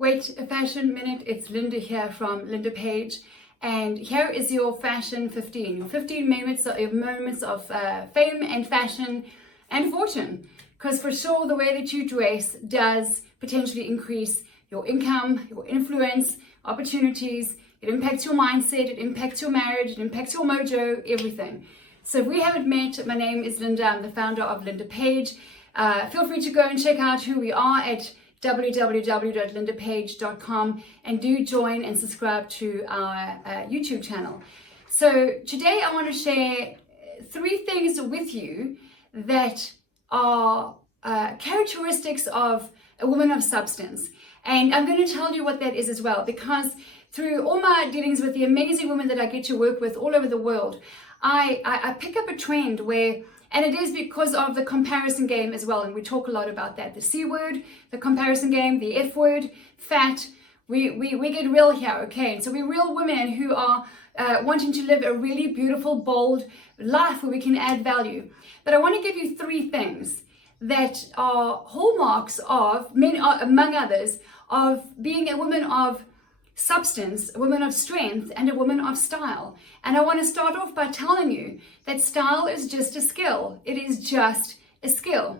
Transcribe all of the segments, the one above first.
Wait a fashion minute, it's Linda here from LindaPaige, and here is your fashion 15, your 15 moments of fame and fashion and fortune. Because for sure the way that you dress does potentially increase your income, your influence, opportunities. It impacts your mindset, it impacts your marriage, it impacts your mojo, everything. So if we haven't met, my name is Linda, I'm the founder of LindaPaige. Feel free to go and check out who we are at www.lindapaige.com and do join and subscribe to our YouTube channel. So today I want to share 3 things with you that are characteristics of a woman of substance. And I'm going to tell you what that is as well, because through all my dealings with the amazing women that I get to work with all over the world, I pick up a trend where, and it is because of the comparison game as well, and we talk a lot about that. The C word, the comparison game, the F word, fat. We get real here, okay? And so we're real women who are wanting to live a really beautiful, bold life where we can add value. But I want to give you 3 things that are hallmarks of, among others, of being a woman of substance, a woman of strength, and a woman of style. And I want to start off by telling you that style is just a skill. It is just a skill.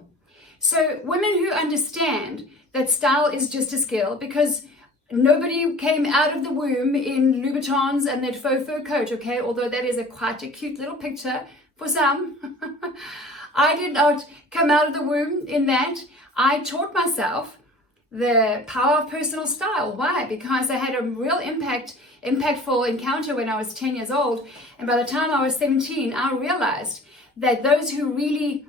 So women who understand that style is just a skill, because nobody came out of the womb in Louboutins and that faux fur coat, okay? Although that is quite a cute little picture for some. I did not come out of the womb in that. I taught myself the power of personal style. Why? Because I had a real impactful encounter when I was 10 years old. And by the time I was 17, I realized that those who really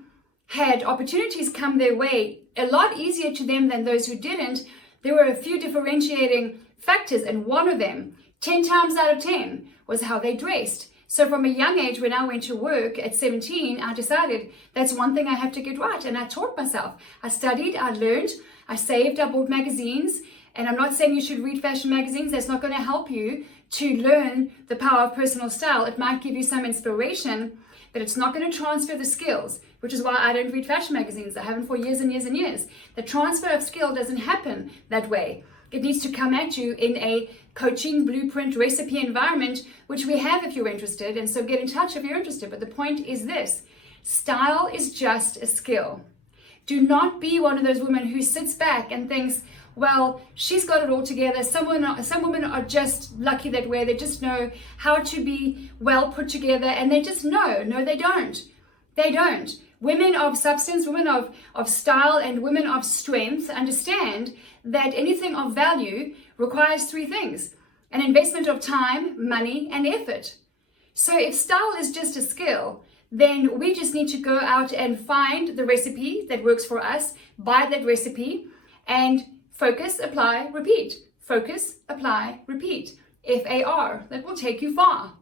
had opportunities come their way a lot easier to them than those who didn't. There were a few differentiating factors, and one of them, 10 times out of 10, was how they dressed. So from a young age, when I went to work at 17, I decided that's one thing I have to get right. And I taught myself. I studied, I learned, I saved, I bought magazines. And I'm not saying you should read fashion magazines. That's not going to help you to learn the power of personal style. It might give you some inspiration, but it's not going to transfer the skills, which is why I don't read fashion magazines. I haven't for years and years and years. The transfer of skill doesn't happen that way. It needs to come at you in a coaching, blueprint, recipe environment, which we have if you're interested. And so get in touch if you're interested. But the point is this: style is just a skill. Do not be one of those women who sits back and thinks, well, she's got it all together. Some women are just lucky that way. They just know how to be well put together, and they just know. No, they don't. They don't. Women of substance, women of style, and women of strength understand that anything of value requires 3 things: an investment of time, money, and effort. So if style is just a skill, then we just need to go out and find the recipe that works for us, buy that recipe, and focus, apply, repeat. Focus, apply, repeat. FAR. That will take you far.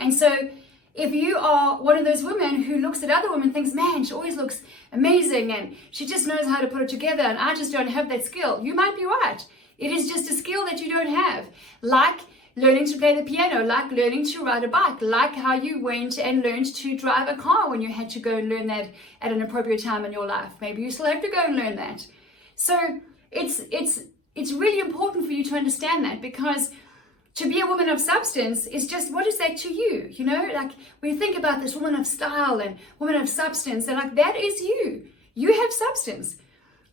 And so if you are one of those women who looks at other women and thinks, man, she always looks amazing and she just knows how to put it together and I just don't have that skill, you might be right. It is just a skill that you don't have. Like learning to play the piano, like learning to ride a bike, like how you went and learned to drive a car when you had to go and learn that at an appropriate time in your life. Maybe you still have to go and learn that. So it's really important for you to understand that, because to be a woman of substance is just, what is that to you? You know, like when you think about this woman of style and woman of substance, and like that is you. You have substance.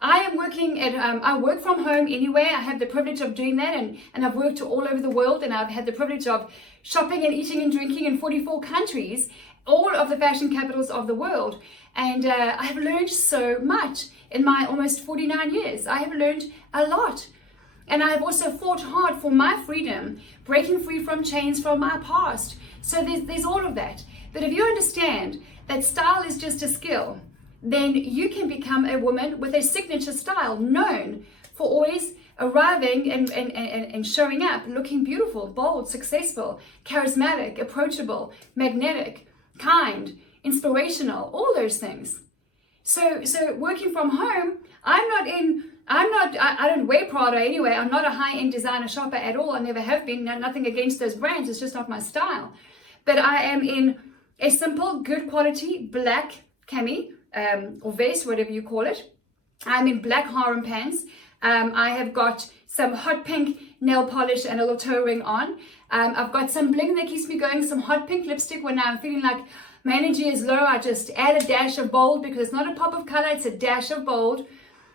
I am working at, I work from home anyway. I have the privilege of doing that, and I've worked all over the world, and I've had the privilege of shopping and eating and drinking in 44 countries, all of the fashion capitals of the world. And I have learned so much in my almost 49 years. I have learned a lot. And I have also fought hard for my freedom, breaking free from chains from my past. So there's all of that. But if you understand that style is just a skill, then you can become a woman with a signature style, known for always arriving and showing up, looking beautiful, bold, successful, charismatic, approachable, magnetic, kind, inspirational, all those things. So working from home, I don't wear Prada anyway. I'm not a high-end designer shopper at all. I never have been. Nothing against those brands. It's just not my style. But I am in a simple, good quality black cami or vest, whatever you call it. I'm in black harem pants. I have got some hot pink nail polish and a little toe ring on. I've got some bling that keeps me going, some hot pink lipstick. When I'm feeling like my energy is low, I just add a dash of bold, because it's not a pop of color, it's a dash of bold.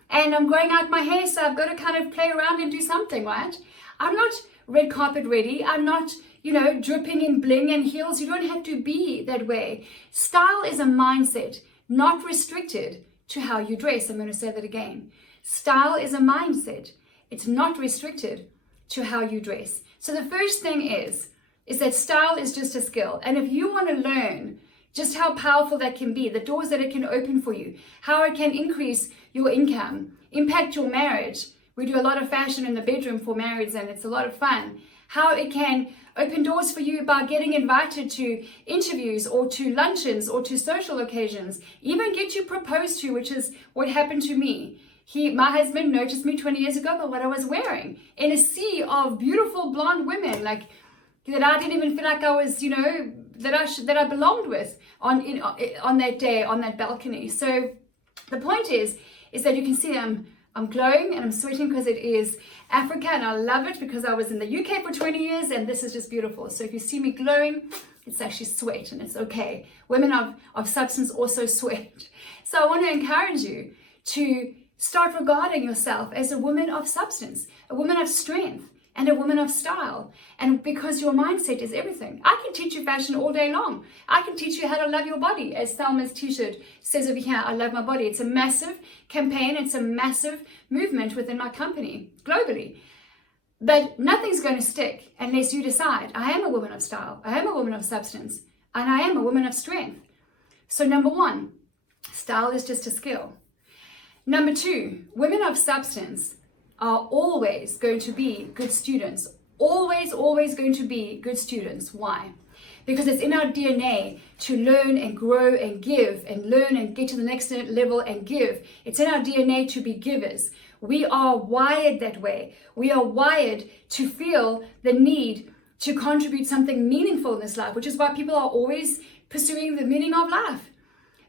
And I'm growing out my hair, so I've got to kind of play around and do something, right? I'm not red carpet ready. I'm not, dripping in bling and heels. You don't have to be that way. Style is a mindset, not restricted to how you dress. I'm going to say that again. Style is a mindset. It's not restricted to how you dress. So the first thing is that style is just a skill. And if you want to learn just how powerful that can be, the doors that it can open for you, how it can increase your income, impact your marriage. We do a lot of fashion in the bedroom for marrieds, and it's a lot of fun. How it can open doors for you by getting invited to interviews or to luncheons or to social occasions, even get you proposed to, which is what happened to me. My husband noticed me 20 years ago by what I was wearing in a sea of beautiful blonde women, like that I didn't even feel like I was, that I belonged with on that day on that balcony. So the point is that you can see I'm glowing and I'm sweating because it is Africa, and I love it because I was in the UK for 20 years and this is just beautiful. So if you see me glowing, it's actually sweat, and it's okay. Women of substance also sweat. So I want to encourage you to start regarding yourself as a woman of substance, a woman of strength, and a woman of style. And because your mindset is everything. I can teach you fashion all day long. I can teach you how to love your body. As Thelma's t-shirt says over here, I love my body. It's a massive campaign. It's a massive movement within my company globally. But nothing's going to stick unless you decide, I am a woman of style. I am a woman of substance. And I am a woman of strength. So number one, style is just a skill. Number two, women of substance are always going to be good students. Always going to be good students. Why? Because it's in our DNA to learn and grow and give and learn and get to the next level and give. It's in our DNA to be givers. We are wired that way. We are wired to feel the need to contribute something meaningful in this life, which is why people are always pursuing the meaning of life.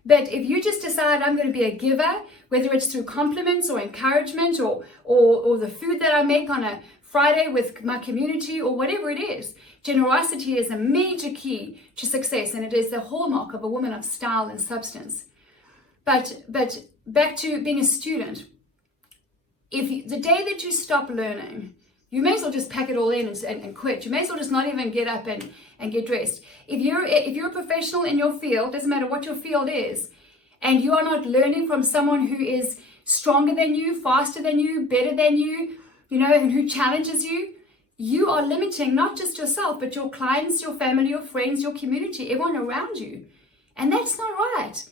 But if you just decide I'm going to be a giver, whether it's through compliments or encouragement or the food that I make on a Friday with my community or whatever it is, generosity is a major key to success, and it is the hallmark of a woman of style and substance. But back to being a student, the day that you stop learning, you may as well just pack it all in and quit. You may as well just not even get up and get dressed. If you're a professional in your field, doesn't matter what your field is, and you are not learning from someone who is stronger than you, faster than you, better than you, and who challenges you, you are limiting not just yourself, but your clients, your family, your friends, your community, everyone around you. And that's not right.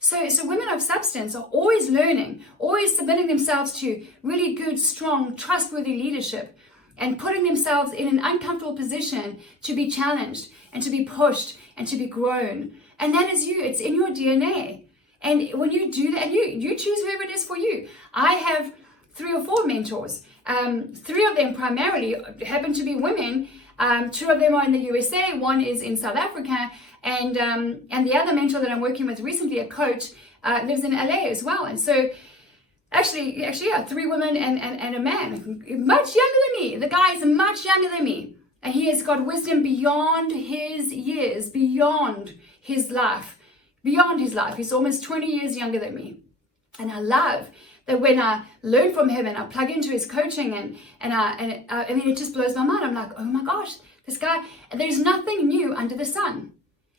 So women of substance are always learning, always submitting themselves to really good, strong, trustworthy leadership, and putting themselves in an uncomfortable position to be challenged and to be pushed and to be grown. And that is you. It's in your DNA. And when you do that, you choose whoever it is for you. I have 3 or 4 mentors. 3 of them primarily happen to be women. 2 of them are in the USA. 1 is in South Africa. And the other mentor that I'm working with recently, a coach, lives in LA as well. And so Actually, yeah, 3 women and a man, much younger than me. The guy is much younger than me. And he has got wisdom beyond his years, beyond his life. He's almost 20 years younger than me. And I love that when I learn from him and I plug into his coaching and it just blows my mind. I'm like, oh my gosh, this guy, there's nothing new under the sun.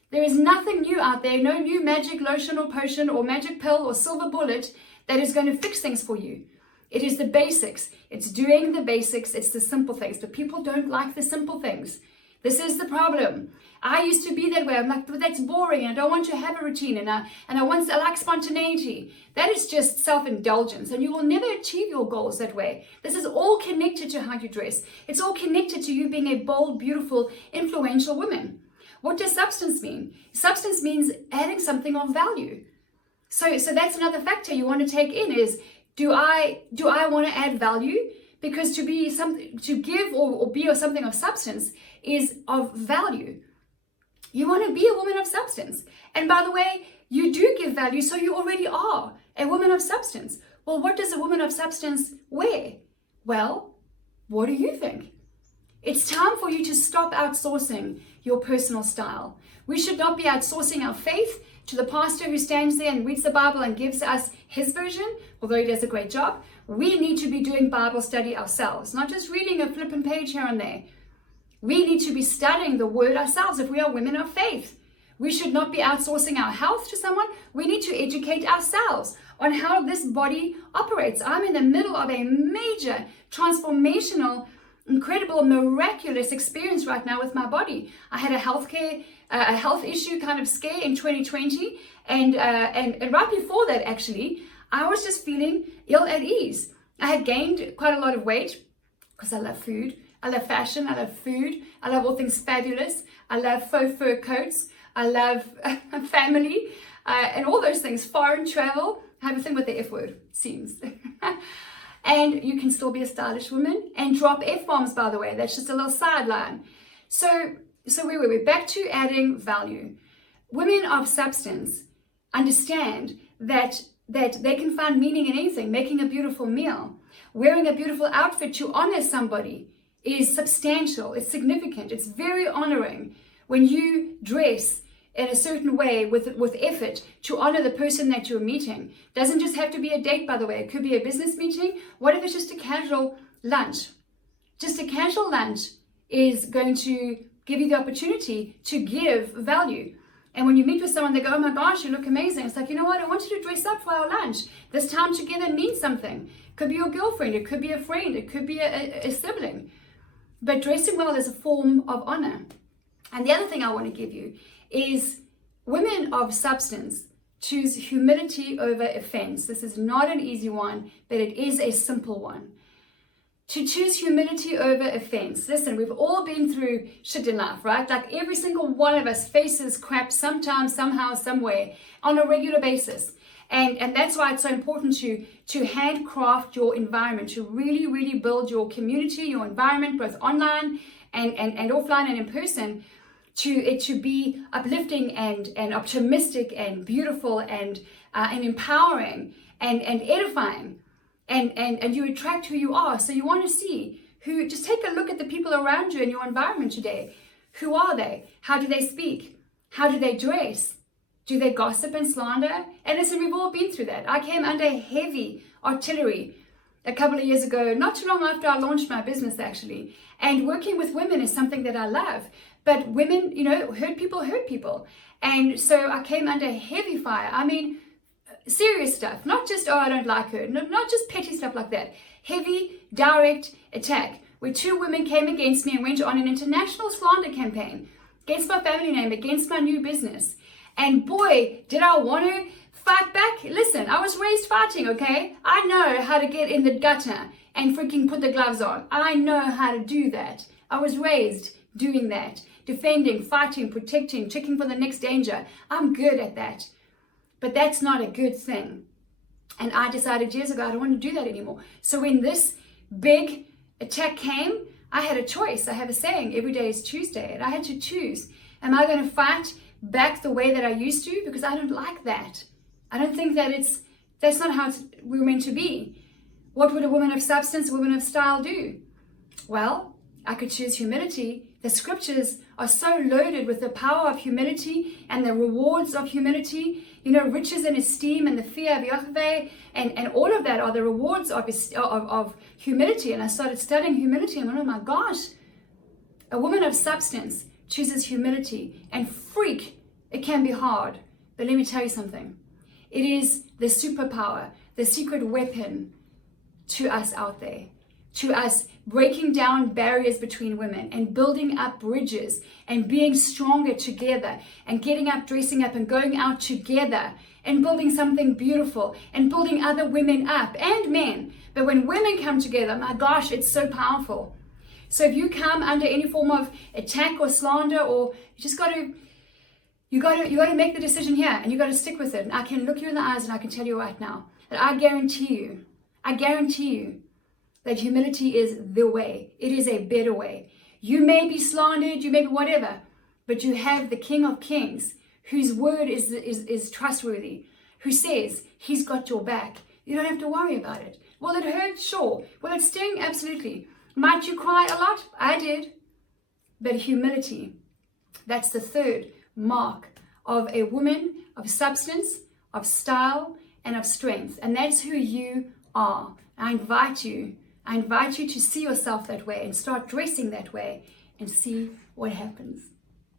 There is nothing new out there, no new magic lotion or potion or magic pill or silver bullet that is going to fix things for you. It is the basics. It's doing the basics. It's the simple things. But people don't like the simple things. This is the problem. I used to be that way. I'm like, but that's boring. I don't want to have a routine. And I like spontaneity. That is just self-indulgence. And you will never achieve your goals that way. This is all connected to how you dress. It's all connected to you being a bold, beautiful, influential woman. What does substance mean? Substance means adding something of value. So that's another factor you want to take in is, do I want to add value? Because to give or be something of substance is of value. You want to be a woman of substance. And by the way, you do give value, so you already are a woman of substance. Well, what does a woman of substance wear? Well, what do you think? It's time for you to stop outsourcing your personal style. We should not be outsourcing our faith to the pastor who stands there and reads the Bible and gives us his version, although he does a great job. We need to be doing Bible study ourselves, not just reading a flippant page here and there. We need to be studying the word ourselves if we are women of faith. We should not be outsourcing our health to someone. We need to educate ourselves on how this body operates. I'm in the middle of a major transformational, incredible, miraculous experience right now with my body. I had a health issue kind of scare in 2020, and right before that, actually, I was just feeling ill at ease. I had gained quite a lot of weight because I love food. I love fashion. I love food. I love all things fabulous. I love faux fur coats. I love family and all those things. Foreign travel. I have a thing with the F word, it seems. And you can still be a stylish woman and drop F-bombs, by the way. That's just a little sideline. So where were we? Back to adding value. Women of substance understand that they can find meaning in anything. Making a beautiful meal, wearing a beautiful outfit to honor somebody is substantial. It's significant. It's very honoring when you dress in a certain way with effort to honor the person that you're meeting. Doesn't just have to be a date, by the way. It could be a business meeting. What if it's just a casual lunch? Just a casual lunch is going to give you the opportunity to give value. And when you meet with someone, they go, oh my gosh, you look amazing. It's like, you know what? I want you to dress up for our lunch. This time together means something. It could be your girlfriend. It could be a friend. It could be a sibling. But dressing well is a form of honor. And the other thing I want to give you is women of substance choose humility over offense. This is not an easy one, but it is a simple one. To choose humility over offense. Listen, we've all been through shit in life, right? Like every single one of us faces crap sometime, somehow, somewhere on a regular basis. And that's why it's so important to handcraft your environment, to really, really build your community, your environment, both online and offline and in person, to be uplifting and optimistic and beautiful and empowering and edifying. And you attract who you are. So you want to see who, just take a look at the people around you in your environment today. Who are they? How do they speak? How do they dress? Do they gossip and slander? And listen, we've all been through that. I came under heavy artillery a couple of years ago, not too long after I launched my business actually. And working with women is something that I love. But women, hurt people. And so I came under heavy fire. I mean, serious stuff, not just, oh, I don't like her, not just petty stuff like that. Heavy, direct attack, where two women came against me and went on an international slander campaign against my family name, against my new business. And boy, did I want to fight back. Listen, I was raised fighting, okay? I know how to get in the gutter and freaking put the gloves on. I know how to do that. I was raised doing that. Defending, fighting, protecting, checking for the next danger. I'm good at that. But that's not a good thing. And I decided years ago, I don't want to do that anymore. So when this big attack came, I had a choice. I have a saying, every day is Tuesday. And I had to choose. Am I going to fight back the way that I used to? Because I don't like that. I don't think that that's not how we're meant to be. What would a woman of substance, a woman of style do? Well, I could choose humility. The scriptures are so loaded with the power of humility and the rewards of humility. Riches and esteem and the fear of Yahweh and all of that are the rewards of humility. And I started studying humility and went, oh my gosh, a woman of substance chooses humility. And freak, it can be hard. But let me tell you something. It is the superpower, the secret weapon to us out there, to us breaking down barriers between women and building up bridges and being stronger together and getting up, dressing up and going out together and building something beautiful and building other women up and men. But when women come together, my gosh, it's so powerful. So if you come under any form of attack or slander, or you got to make the decision here and you got to stick with it. And I can look you in the eyes and I can tell you right now that I guarantee you that humility is the way. It is a better way. You may be slandered, you may be whatever, but you have the King of Kings, whose word is trustworthy, who says he's got your back. You don't have to worry about it. Will it hurt? Sure. Will it sting? Absolutely. Might you cry a lot? I did. But humility, that's the third mark of a woman of substance, of style, and of strength. And that's who you are. I invite you to see yourself that way and start dressing that way and see what happens.